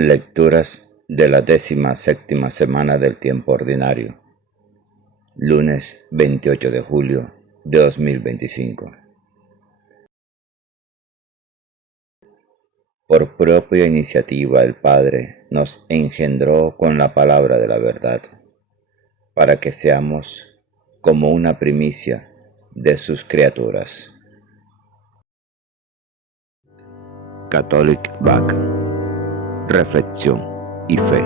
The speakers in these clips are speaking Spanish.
Lecturas de la 17ª semana del tiempo ordinario, lunes 28 de julio de 2025. Por propia iniciativa el Padre nos engendró con la palabra de la verdad, para que seamos como una primicia de sus criaturas. Catholic Back. Reflexión y fe.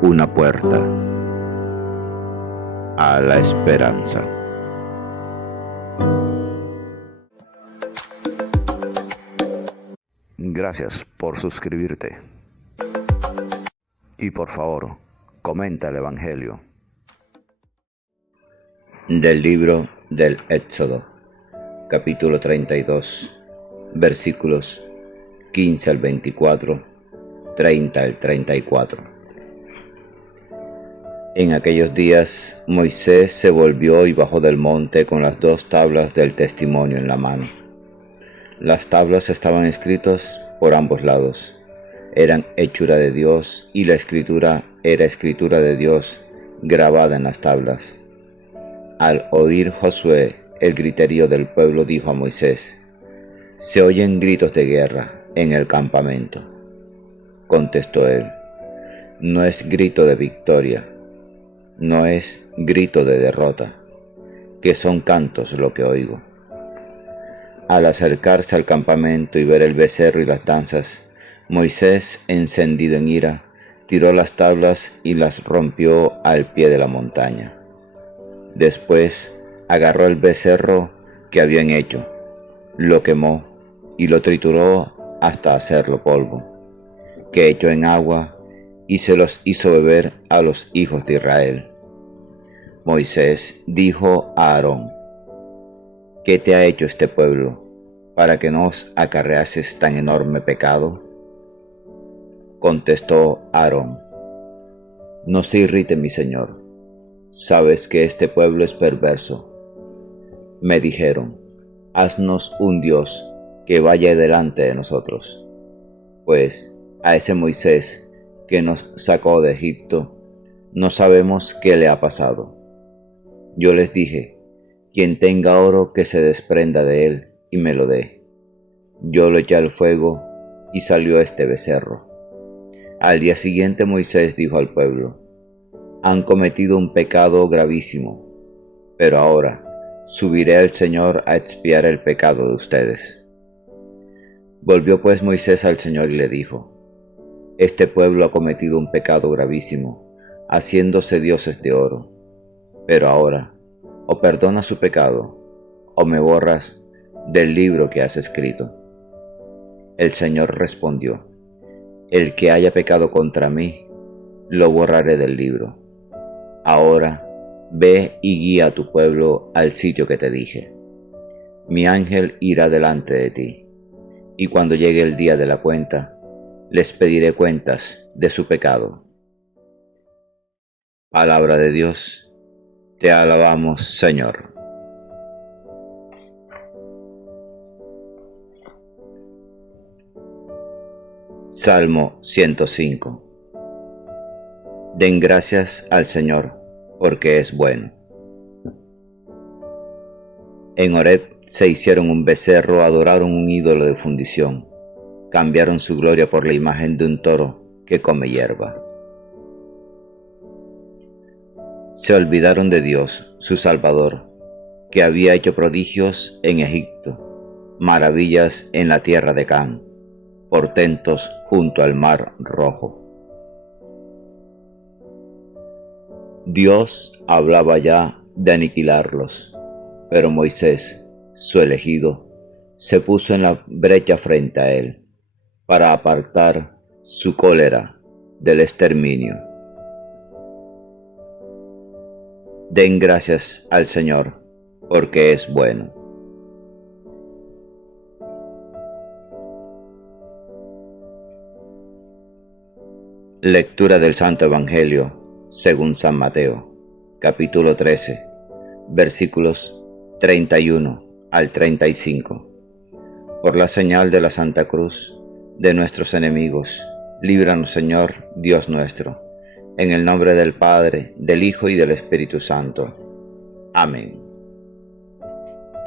Una puerta a la esperanza. Gracias por suscribirte. Y por favor, comenta el Evangelio. Del libro del Éxodo, capítulo 32, versículos 15 al 24, 30 al 34. En aquellos días Moisés se volvió y bajó del monte con las 2 tablas del testimonio en la mano. Las tablas estaban escritas por ambos lados. Eran hechura de Dios y la escritura era escritura de Dios grabada en las tablas. Al oír Josué el griterío del pueblo, dijo a Moisés: «Se oyen gritos de guerra en el campamento». Contestó él: «No es grito de victoria, no es grito de derrota, que son cantos lo que oigo». Al acercarse al campamento y ver el becerro y las danzas, Moisés, encendido en ira, tiró las tablas y las rompió al pie de la montaña. Después agarró el becerro que habían hecho, lo quemó y lo trituró hasta hacerlo polvo, que echó en agua y se los hizo beber a los hijos de Israel. Moisés dijo a Aarón: «¿Qué te ha hecho este pueblo para que nos acarreases tan enorme pecado?» Contestó Aarón: «No se irrite mi señor, sabes que este pueblo es perverso. Me dijeron: haznos un Dios que vaya delante de nosotros, pues a ese Moisés que nos sacó de Egipto no sabemos qué le ha pasado». Yo les dije: «Quien tenga oro que se desprenda de él y me lo dé». Yo lo eché al fuego y salió este becerro. Al día siguiente Moisés dijo al pueblo: «Han cometido un pecado gravísimo, pero ahora subiré al Señor a expiar el pecado de ustedes». Volvió pues Moisés al Señor y le dijo: «Este pueblo ha cometido un pecado gravísimo, haciéndose dioses de oro. Pero ahora, o perdonas su pecado, o me borras del libro que has escrito». El Señor respondió: «El que haya pecado contra mí, lo borraré del libro. Ahora, ve y guía a tu pueblo al sitio que te dije. Mi ángel irá delante de ti, y cuando llegue el día de la cuenta, les pediré cuentas de su pecado». Palabra de Dios, te alabamos, Señor. Salmo 105. Den gracias al Señor, porque es bueno. En Horeb se hicieron un becerro, adoraron un ídolo de fundición, cambiaron su gloria por la imagen de un toro que come hierba. Se olvidaron de Dios, su Salvador, que había hecho prodigios en Egipto, maravillas en la tierra de Canaán, portentos junto al mar Rojo. Dios hablaba ya de aniquilarlos, pero Moisés, su elegido, se puso en la brecha frente a él, para apartar su cólera del exterminio. Den gracias al Señor, porque es bueno. Lectura del Santo Evangelio según San Mateo, capítulo 13, versículos 31 al 35. Por la señal de la Santa Cruz de nuestros enemigos, Líbranos, Señor, Dios nuestro, en el nombre del Padre, del Hijo y del Espíritu Santo. Amén.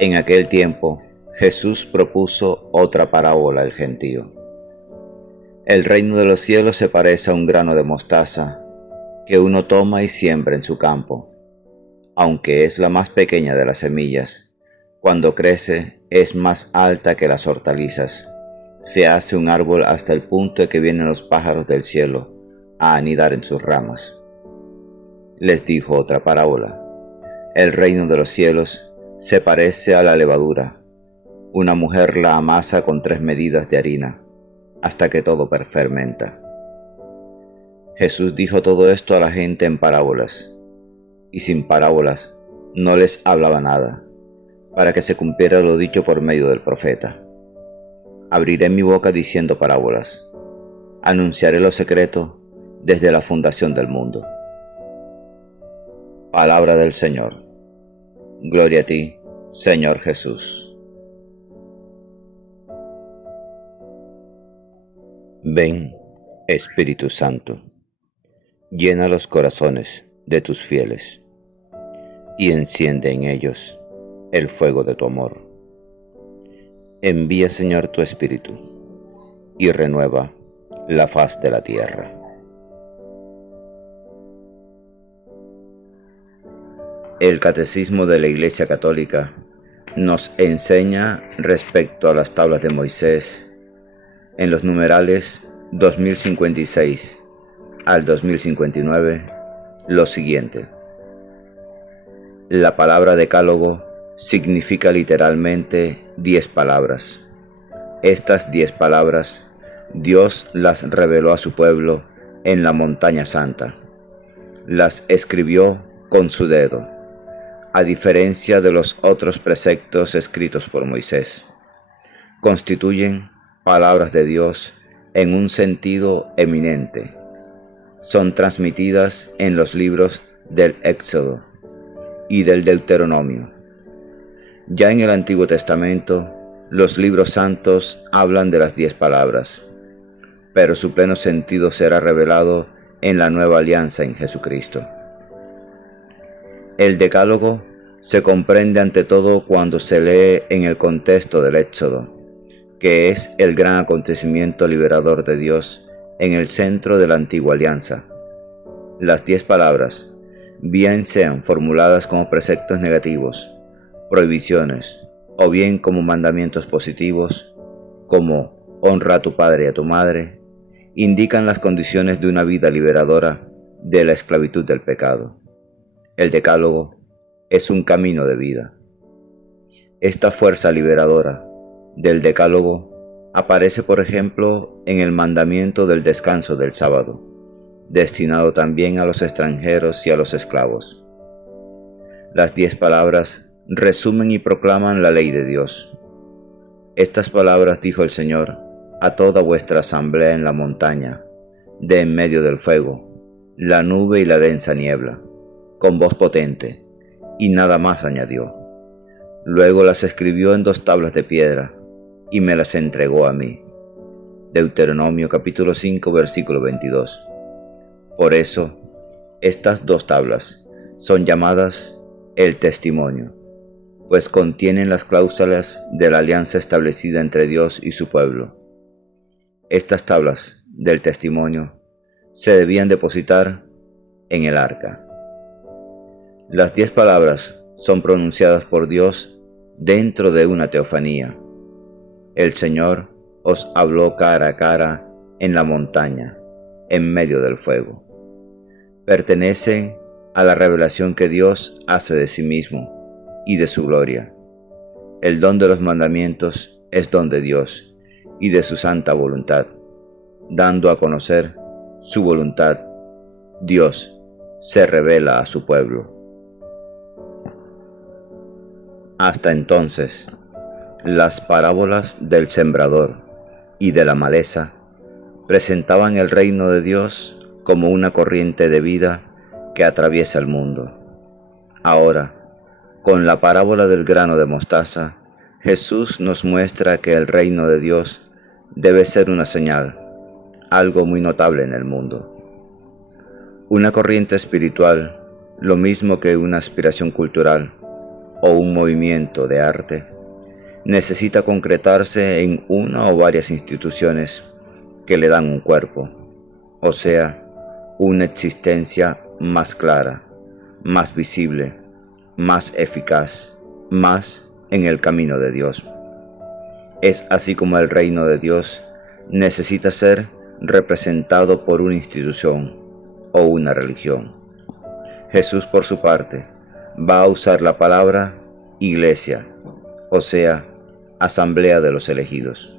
En aquel tiempo, Jesús propuso otra parábola al gentío. El reino de los cielos se parece a un grano de mostaza que uno toma y siembra en su campo. Aunque es la más pequeña de las semillas, cuando crece es más alta que las hortalizas. Se hace un árbol hasta el punto de que vienen los pájaros del cielo a anidar en sus ramas. Les dijo otra parábola. El reino de los cielos se parece a la levadura. Una mujer la amasa con 3 medidas de harina, hasta que todo fermenta. Jesús dijo todo esto a la gente en parábolas, y sin parábolas no les hablaba nada, para que se cumpliera lo dicho por medio del profeta. Abriré mi boca diciendo parábolas, anunciaré lo secreto desde la fundación del mundo. Palabra del Señor. Gloria a ti, Señor Jesús. Ven, Espíritu Santo, llena los corazones de tus fieles y enciende en ellos el fuego de tu amor. Envía, Señor, tu Espíritu y renueva la faz de la tierra. El Catecismo de la Iglesia Católica nos enseña respecto a las tablas de Moisés en los numerales 2056 al 2059 lo siguiente. La palabra decálogo significa literalmente 10 palabras. Estas 10 palabras Dios las reveló a su pueblo en la montaña santa. Las escribió con su dedo, a diferencia de los otros preceptos escritos por Moisés. Constituyen palabras de Dios en un sentido eminente. Son transmitidas en los libros del Éxodo y del Deuteronomio. Ya en el Antiguo Testamento, los libros santos hablan de las 10 palabras, pero su pleno sentido será revelado en la nueva alianza en Jesucristo. El Decálogo se comprende ante todo cuando se lee en el contexto del Éxodo, que es el gran acontecimiento liberador de Dios en el centro de la antigua alianza. Las 10 palabras, bien sean formuladas como preceptos negativos, prohibiciones, o bien como mandamientos positivos, como honra a tu padre y a tu madre, indican las condiciones de una vida liberadora de la esclavitud del pecado. El Decálogo es un camino de vida. Esta fuerza liberadora del Decálogo aparece, por ejemplo, en el mandamiento del descanso del sábado, destinado también a los extranjeros y a los esclavos. Las 10 palabras resumen y proclaman la ley de Dios. Estas palabras dijo el Señor a toda vuestra asamblea en la montaña, de en medio del fuego, la nube y la densa niebla, con voz potente, y nada más añadió. Luego las escribió en 2 tablas de piedra, y me las entregó a mí. Deuteronomio capítulo 5, versículo 22. Por eso, estas 2 tablas son llamadas el testimonio, pues contienen las cláusulas de la alianza establecida entre Dios y su pueblo. Estas tablas del testimonio se debían depositar en el arca. Las 10 palabras son pronunciadas por Dios dentro de una teofanía. El Señor os habló cara a cara en la montaña, en medio del fuego. Pertenecen a la revelación que Dios hace de sí mismo y de su gloria. El don de los mandamientos es don de Dios y de su santa voluntad. Dando a conocer su voluntad, Dios se revela a su pueblo. Hasta entonces, las parábolas del sembrador y de la maleza presentaban el reino de Dios como una corriente de vida que atraviesa el mundo. Ahora, con la parábola del grano de mostaza, Jesús nos muestra que el reino de Dios debe ser una señal, algo muy notable en el mundo. Una corriente espiritual, lo mismo que una aspiración cultural o un movimiento de arte, necesita concretarse en una o varias instituciones que le dan un cuerpo, o sea, una existencia más clara, más visible, más eficaz, más en el camino de Dios. Es así como el reino de Dios necesita ser representado por una institución o una religión. Jesús, por su parte, va a usar la palabra iglesia, o sea, asamblea de los elegidos.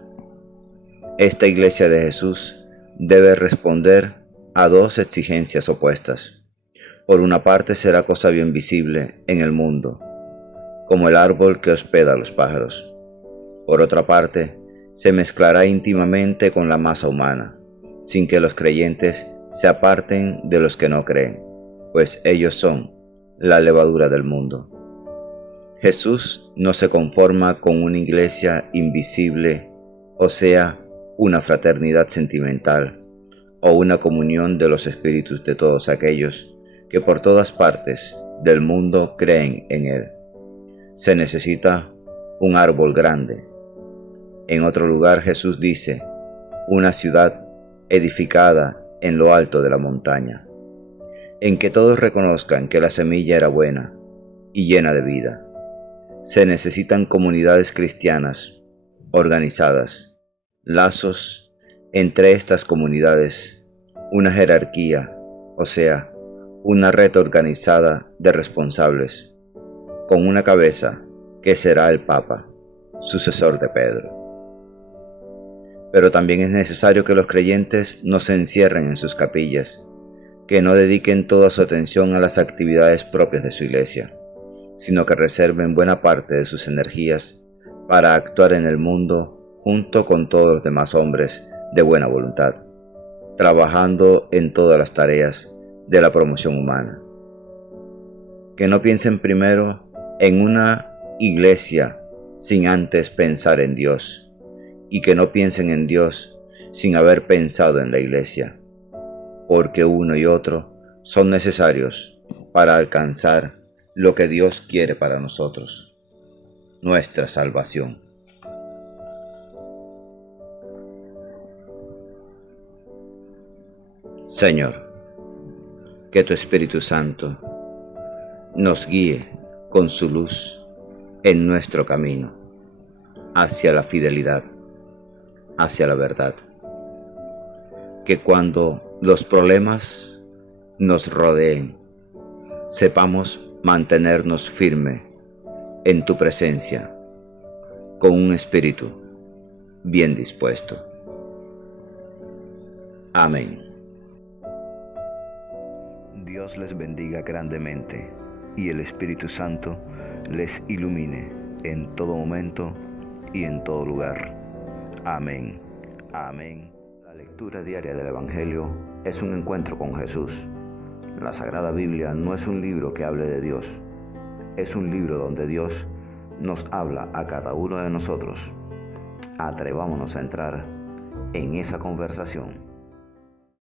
Esta iglesia de Jesús debe responder a dos exigencias opuestas. Por una parte, será cosa bien visible en el mundo, como el árbol que hospeda a los pájaros. Por otra parte, se mezclará íntimamente con la masa humana, sin que los creyentes se aparten de los que no creen, pues ellos son la levadura del mundo. Jesús no se conforma con una iglesia invisible, o sea, una fraternidad sentimental, o una comunión de los espíritus de todos aquellos que por todas partes del mundo creen en Él. Se necesita un árbol grande. En otro lugar Jesús dice, una ciudad edificada en lo alto de la montaña, en que todos reconozcan que la semilla era buena y llena de vida. Se necesitan comunidades cristianas organizadas, lazos entre estas comunidades, una jerarquía, o sea, una red organizada de responsables, con una cabeza que será el Papa, sucesor de Pedro. Pero también es necesario que los creyentes no se encierren en sus capillas, que no dediquen toda su atención a las actividades propias de su iglesia, sino que reserven buena parte de sus energías para actuar en el mundo junto con todos los demás hombres de buena voluntad, trabajando en todas las tareas de la promoción humana. Que no piensen primero en una iglesia sin antes pensar en Dios, y que no piensen en Dios sin haber pensado en la iglesia, porque uno y otro son necesarios para alcanzar lo que Dios quiere para nosotros, nuestra salvación. Señor, que tu Espíritu Santo nos guíe con su luz en nuestro camino hacia la fidelidad, hacia la verdad. Que cuando los problemas nos rodeen, sepamos mantenernos firme en tu presencia, con un espíritu bien dispuesto. Amén. Dios les bendiga grandemente y el Espíritu Santo les ilumine en todo momento y en todo lugar. Amén. Amén. La lectura diaria del Evangelio es un encuentro con Jesús. La Sagrada Biblia no es un libro que hable de Dios, es un libro donde Dios nos habla a cada uno de nosotros. Atrevámonos a entrar en esa conversación.